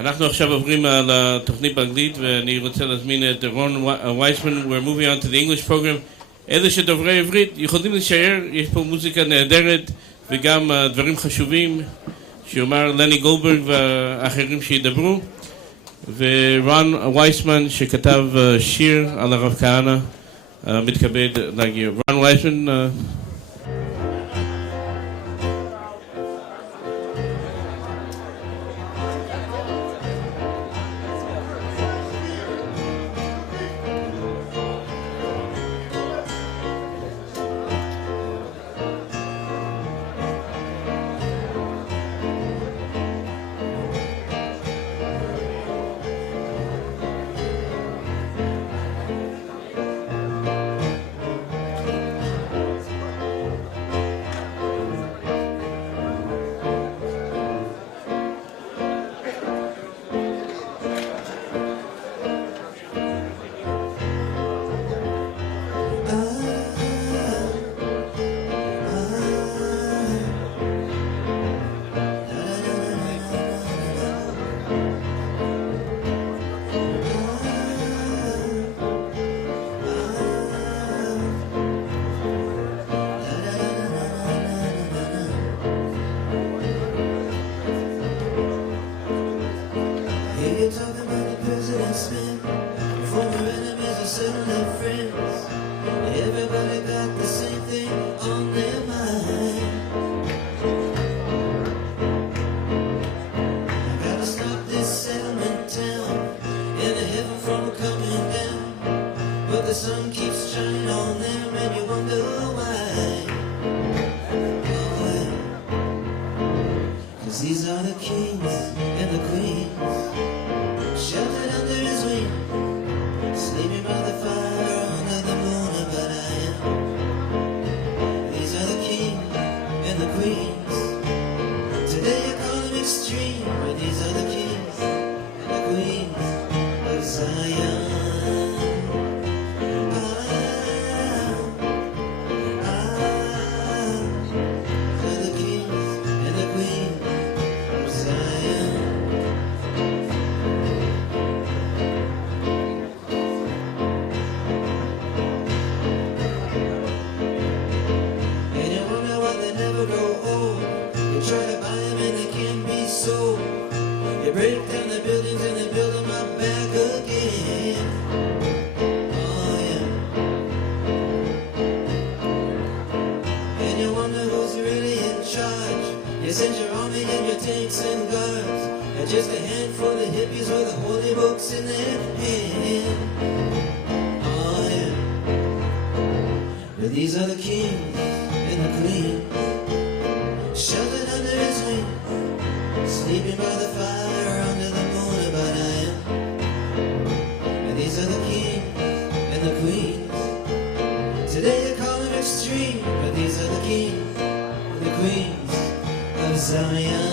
אנחנו עכשיו עוברים על התוכנית באנגלית, ואני רוצה להזמין את רון וייסמן. We're moving on to the English program. אלה שדוברי עברית יכולים להישאר, יש פה מוזיקה נהדרת וגם דברים חשובים שיאמר ולני גולברג והאחרים שידברו. ורון וייסמן שכתב שיר על הרב כהנא מתכבד להגיע. רון וייסמן. These are the kings and the queens, sheltered under his wing, sleeping by the fire under the moon about I am. And these are the kings and the queens. Today you call them extreme, but these are the kings and the queens of Zion.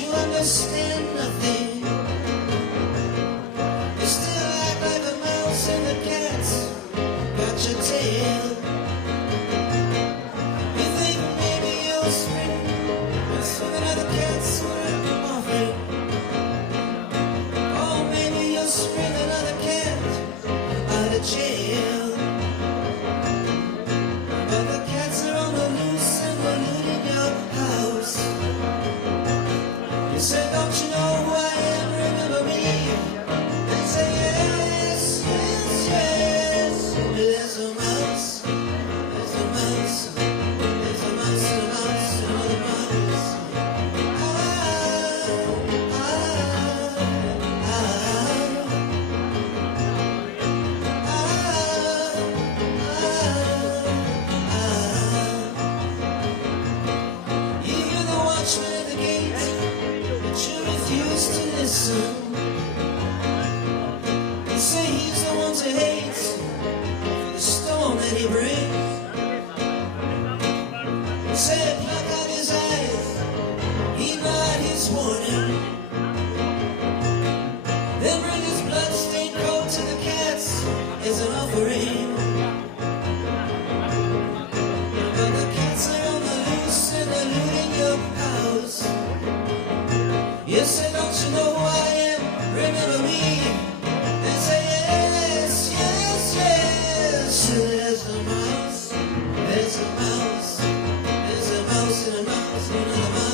you understand nothing. You still act like a mouse and the cat's got your tail. You think maybe you'll spring with some other cats swearing off it. Oh, maybe you'll spring another cat out of jail. But the cats are on the loose and they're looting your house. You said, don't you know who I am? Remember me? They say, yes, yes, yes. There's a mouse, there's a mouse, there's a mouse and a mouse and another mouse. You hear the watchman at the gate, but you refuse to listen. You say he's the one to hate for the storm that he brings. You say pluck out his eyes, heed not his warning. Then bring his blood-stained coat to the cats as an offering. But the cats are on the loose and they're looting your house. You say, don't you know who I am? Remember me? They say, yes, yes, yes. There's a mouse, there's a mouse, there's a mouse and a mouse and another mouse.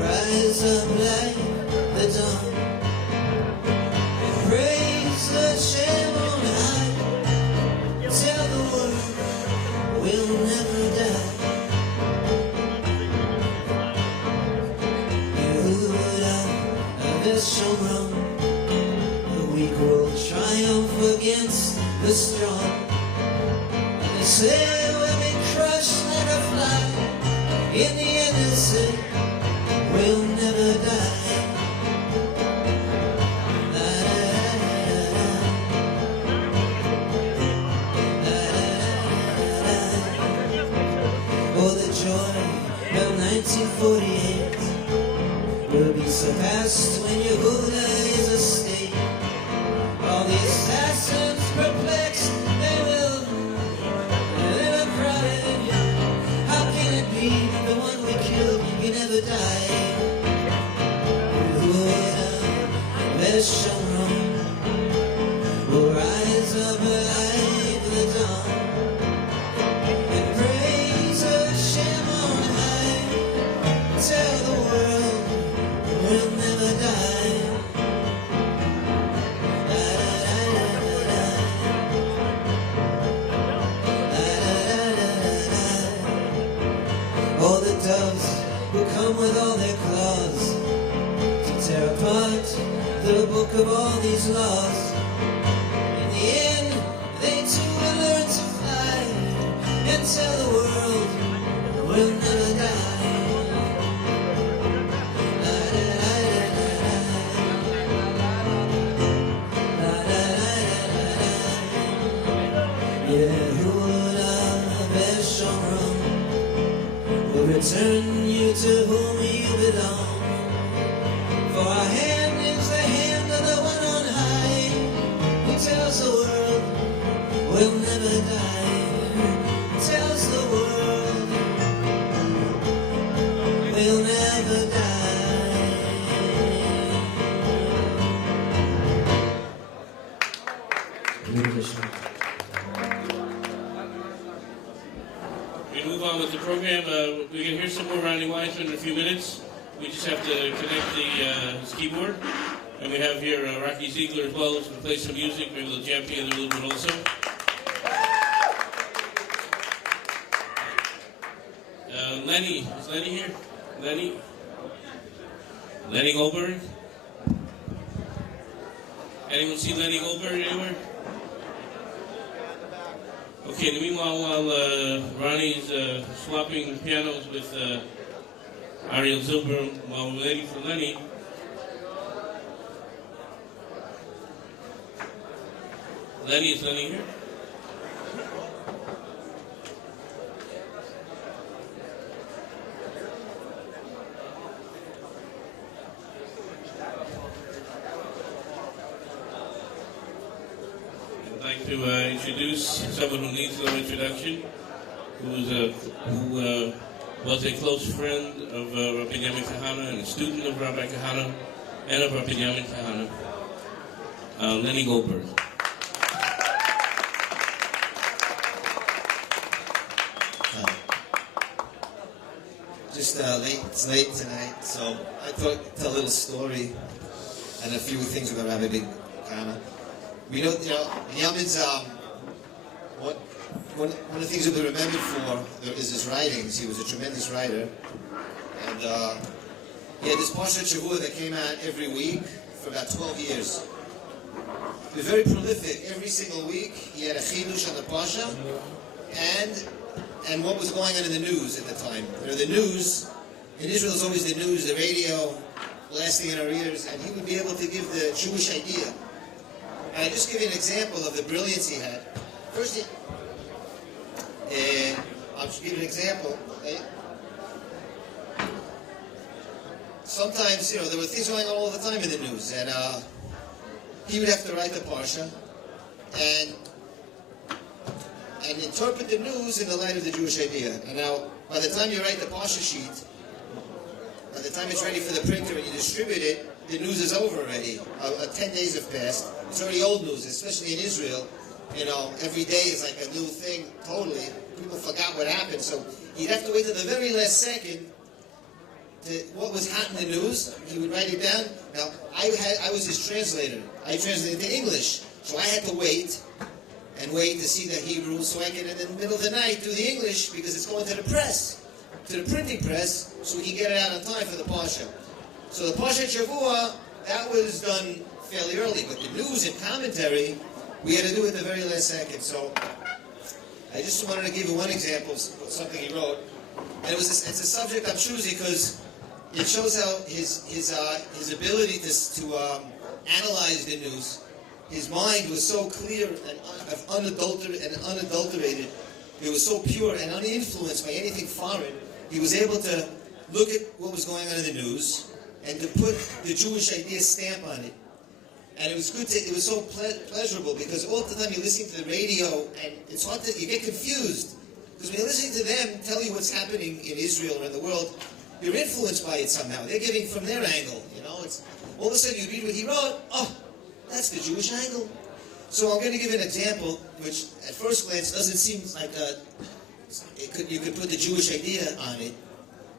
Rise up like the dawn, praise the Shem on high. Tell the world we'll never die. Yehuda Veshomron, the weak will triumph against the strong. And they say we'll be crushed like a fly. In the end they say we'll never die. Oh, the joy of 1948 will be surpassed when Yehuda is a state. All the assassins perplexed, they will cry. How can it be the one we killed, he never died? Veshomron will rise up like the dawn and praise Hashem on high. Tell the world we'll never die. All the doves will come with all their claws to tear apart the book of all these laws. In the end, they too will learn to fly and tell the world we'll never die. Yehuda Veshomron will return you to whom you belong. For our hand is the hand of the one on high, who tells the world we'll never die. Tells the world we'll never die. We move on with the program. We're going to hear some more Ronnie Wise in a few minutes. We just have to connect his keyboard. And we have here Rocky Ziegler as well, to play some music. Maybe we'll jam together a little bit also. Lenny, is Lenny here? Lenny Gulberg? Anyone see Lenny Gulberg anywhere? Okay, in the meanwhile, while Ronnie's swapping pianos with Ariel Zilber, while we're waiting for Lenny, is Lenny here? I'd like to introduce someone who needs no introduction, who was a close friend of Rabbi Benimin Kehana and a student of Rabbi Kehana and of Rabbi Benimin Kehana, Lenny Gulberg. It's late tonight, so I thought I'd tell a little story and a few things about Rabbi Kehana. We know, Benimin's, one of the things that we're remembered for is his writings. He was a tremendous writer, and he had this Parshat Shavua that came out every week for about 12 years. He was very prolific. Every single week, he had a chidush on the Parsha, and what was going on in the news at the time. The news, in Israel is always the news, the radio, blasting in our ears, and he would be able to give the Jewish idea. And I'll just give you an example of the brilliance he had. First, I'll just give you an example. Sometimes, there were things going on all the time in the news, and he would have to write the Parsha, and interpret the news in the light of the Jewish idea. And now, by the time you write the Parsha sheet, by the time it's ready for the printer and you distribute it, the news is over already. 10 days have passed. It's already old news, especially in Israel. Every day is like a new thing, totally. People forgot what happened, so he'd have to wait till the very last second what was hot in the news. He would write it down. Now, I was his translator. I translated to English, so I had to wait to see the Hebrew, so I could, in the middle of the night, do the English, because it's going to the press, to the printing press, so we can get it out on time for the Parsha. So the Parsha Shavua, that was done fairly early, but the news and commentary, we had to do it the very last second. So I just wanted to give you one example of something he wrote, and it's a subject I'm choosing because it shows how his ability to analyze the news. His mind was so clear and unadulterated. It was so pure and uninfluenced by anything foreign. He was able to look at what was going on in the news and to put the Jewish idea stamp on it. And it was good it was so pleasurable, because all the time you're listening to the radio and it's hard you get confused. Because when you're listening to them tell you what's happening in Israel or in the world, you're influenced by it somehow. They're giving from their angle, It's all of a sudden you read what he wrote, that's the Jewish angle. So I'm going to give an example, which at first glance doesn't seem like you could put the Jewish idea on it,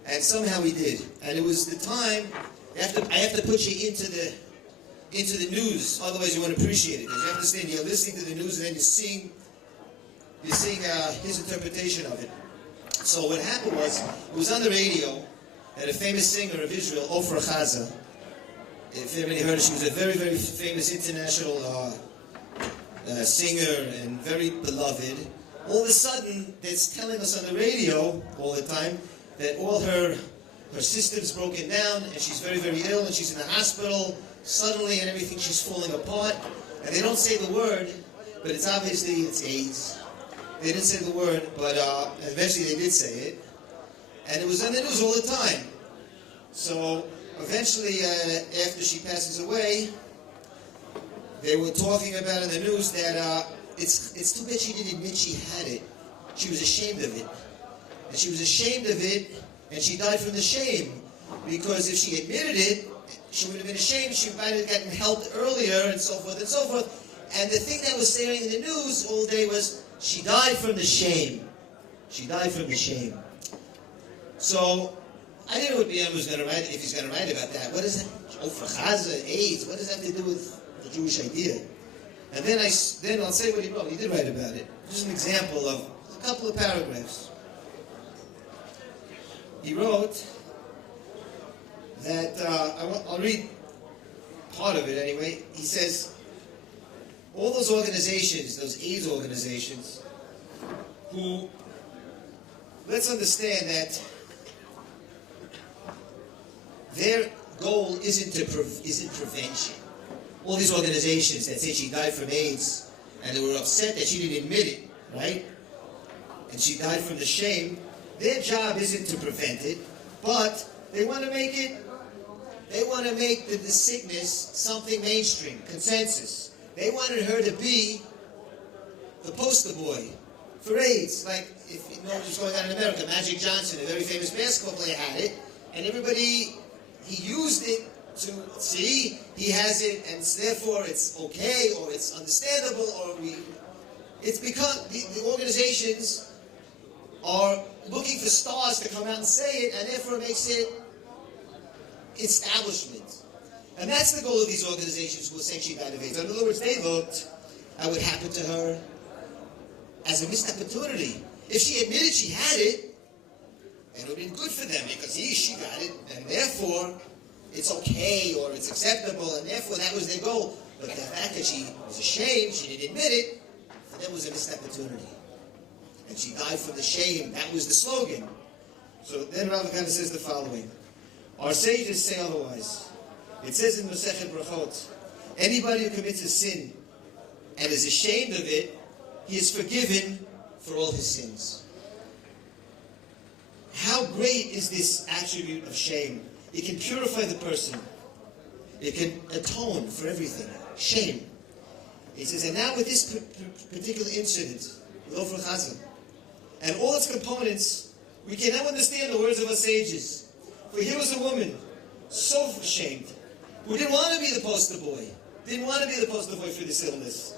and somehow he did. And it was the time I have to put you into the news, otherwise you won't appreciate it. Because you understand, you're listening to the news and then you're seeing his interpretation of it. So what happened was, it was on the radio that a famous singer of Israel, Ofra Chaza, if anybody heard her, she was a very, very famous international singer and very beloved. All of a sudden, it's telling us on the radio all the time that all her system's broken down and she's very, very ill and she's in the hospital suddenly and everything, she's falling apart. And they don't say the word, but it's AIDS. They didn't say the word, but eventually they did say it. And it was on the news all the time. So eventually, after she passes away, they were talking about in the news that it's too bad she didn't admit she had it. She was ashamed of it. And she was ashamed of it, and she died from the shame. Because if she admitted it, she would have been ashamed, she might have gotten help earlier, and so forth and so forth. And the thing that was saying in the news all day was, she died from the shame. She died from the shame. So I didn't know what Biniam was going to write, if he's going to write about that. What is that? Oh, for Chaza, AIDS, what does that have to do with the Jewish idea? And then I'll say what he wrote. He did write about it. Just an example of a couple of paragraphs. He wrote that, I'll read part of it anyway. He says, all those organizations, those AIDS organizations, who, let's understand that their goal isn't prevention. All these organizations that say she died from AIDS, and they were upset that she didn't admit it, right? And she died from the shame. Their job isn't to prevent it, but they want to make the sickness something mainstream, consensus. They wanted her to be the poster boy for AIDS. Like, if you know what's going on in America, Magic Johnson, a very famous basketball player, had it, and everybody, he used it to see he has it, and therefore it's okay, or it's understandable, or it's because the organizations are looking for stars to come out and say it, and therefore it makes it establishment. And that's the goal of these organizations who are saying she died of AIDS. In other words, they looked at what happened to her as a missed opportunity. If she admitted she had it, it would have been good for them, because she got it, and therefore it's okay, or it's acceptable, and therefore that was their goal. But the fact that she was ashamed, she didn't admit it, for them was a missed opportunity. And she died from the shame. That was the slogan. So then Rav Kehana says the following. Our sages say otherwise. It says in Masechet Brachot, anybody who commits a sin and is ashamed of it, he is forgiven for all his sins. How great is this attribute of shame? It can purify the person. It can atone for everything. Shame. He says, and now with this particular incident, with Ofra Chazan, and all its components, we can now understand the words of our sages. For here was a woman, so ashamed, who didn't want to be the poster boy, didn't want to be the poster boy for this illness.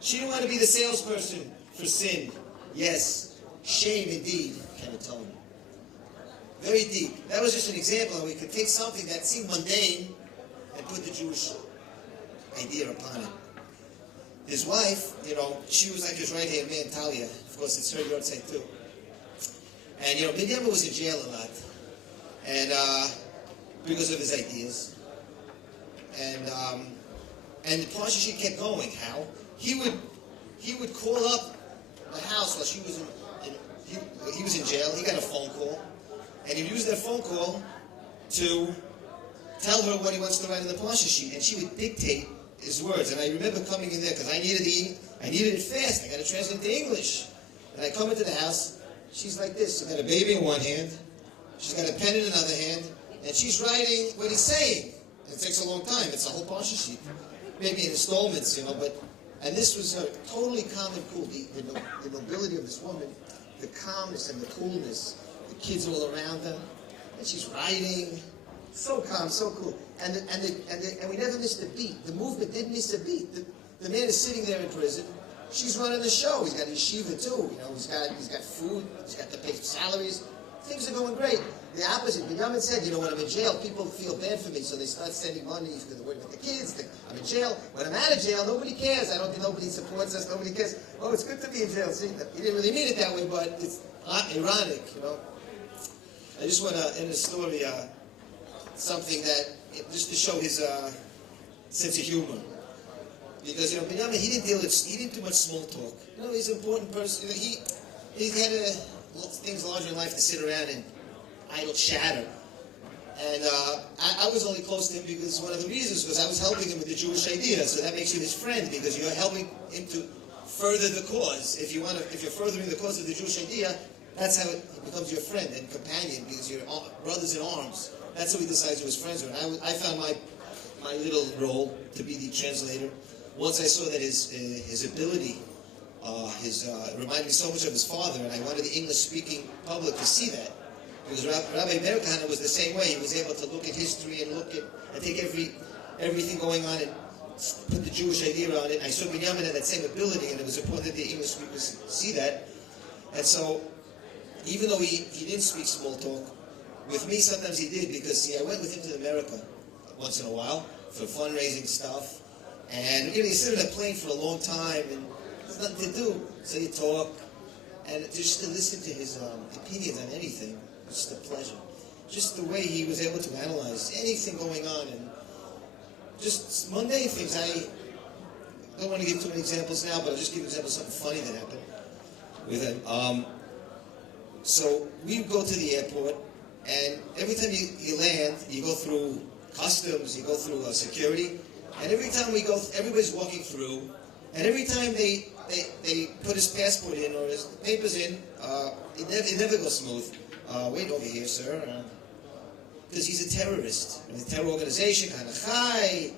She didn't want to be the salesperson for sin. Yes, shame indeed can atone. Very deep. That was just an example, and we could take something that seemed mundane and put the Jewish idea upon it. His wife, she was like his right-hand man, Talia. Of course, it's her yahrzeit too. And, Biniam was in jail a lot, and because of his ideas. And the Parsha kept going. How? He would call up the house while she was he was in jail. He got a phone call, and he would use that phone call to tell her what he wants to write on the Parsha sheet, and she would dictate his words. And I remember coming in there because I needed it fast. I got to translate to English. And I come into the house. She's like this. She's got a baby in one hand. She's got a pen in another hand, and she's writing what he's saying. And it takes a long time. It's a whole Parsha sheet, maybe in installments, And this was totally calm and cool. The nobility of this woman, the calmness and the coolness. The kids all around her, and she's writing. So calm, so cool. And we never missed a beat. The movement didn't miss a beat. The man is sitting there in prison. She's running the show. He's got yeshiva too. He's got food. He's got to pay salaries. Things are going great. The opposite. Binimin said, when I'm in jail, people feel bad for me, so they start sending money for the work with the kids. I'm in jail. When I'm out of jail, nobody cares. I don't think nobody supports us. Nobody cares. Oh, it's good to be in jail. See, he didn't really mean it that way, but it's ironic, I just want to end a story, something that, just to show his sense of humor. Because, Binimin, he didn't do much small talk. He's an important person. He had things larger in life to sit around and idle chatter. And I was only close to him because one of the reasons was I was helping him with the Jewish idea. So that makes you his friend, because you're helping him to further the cause. If you're furthering the cause of the Jewish idea, that's how it becomes your friend and companion, because you're brothers in arms. That's how he decides who his friends are. And I found my little role to be the translator. Once I saw that his ability, reminded me so much of his father, and I wanted the English-speaking public to see that. Because Rabbi Kehana was the same way. He was able to look at history and take everything going on and put the Jewish idea on it. I saw Binyamin had that same ability, and it was important that the English speakers see that. And so, even though he didn't speak small talk, With me, sometimes he did, because, see, I went with him to America once in a while for fundraising stuff. And, you sit on a plane for a long time, and there's nothing to do. So you talk, and just to listen to his opinions on anything, it's just a pleasure. Just the way he was able to analyze anything going on, and just mundane things. I don't want to give too many examples now, but I'll just give an example of something funny that happened with him. So we go to the airport, and every time you land, you go through customs, you go through security, and every time we go, everybody's walking through, and every time they put his passport in or his papers in, it never goes smooth. Wait over here, sir. Because he's a terrorist, a terror organization, Kehnä,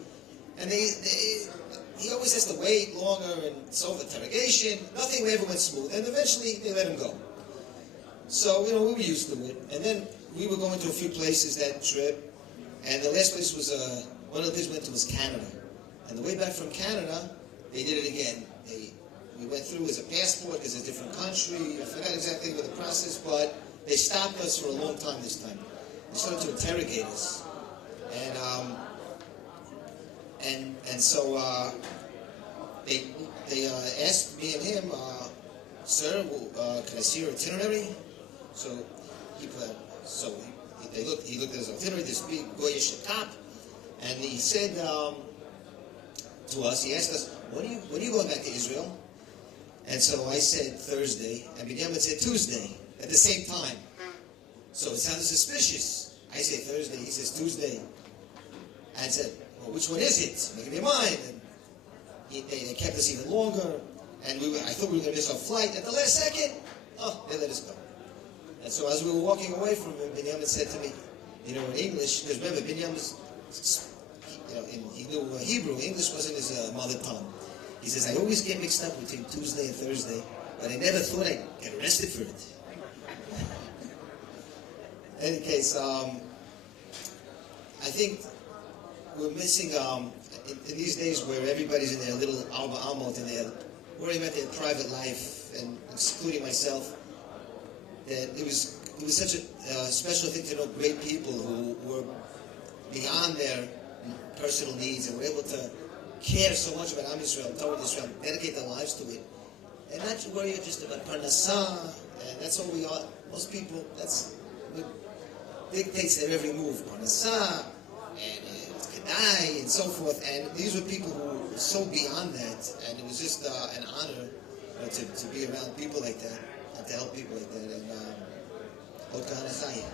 and he always has to wait longer, and solve interrogation. Nothing ever went smooth, and eventually they let him go. So, we were used to it. And then we were going to a few places that trip, and the last place was, one of the places we went to was Canada. And the way back from Canada, they did it again. We went through as a passport, because it's a different country. I forgot exactly what the process, but they stopped us for a long time this time. They started to interrogate us. And so they asked me and him, sir, can I see your itinerary? So he looked at his itinerary, this big goyish top, and he said to us, he asked us, when are you going back to Israel? And so I said Thursday, and Benimin said Tuesday at the same time. So it sounded suspicious. I say Thursday, he says Tuesday. I said, well, which one is it? Make up your mind. And they kept us even longer, and I thought we were going to miss our flight. At the last second, they let us go. And so as we were walking away from him, Benimin said to me, in English, because remember, Benimin, he knew Hebrew. English wasn't his mother tongue. He says, I always get mixed up between Tuesday and Thursday, but I never thought I'd get arrested for it. In any case, I think we're missing, in these days where everybody's in their little alma almot and they're worrying about their private life, and excluding myself, that it was such a special thing to know great people who were beyond their personal needs and were able to care so much about Am Yisrael, Torah Yisrael, dedicate their lives to it, and not worry just about parnasah, and that's all we are. Most people, that's what dictates their every move, parnasah, and kedai, and so forth, and these were people who were so beyond that, and it was just an honor to be around people like that, and to help people like that, and Kehnä.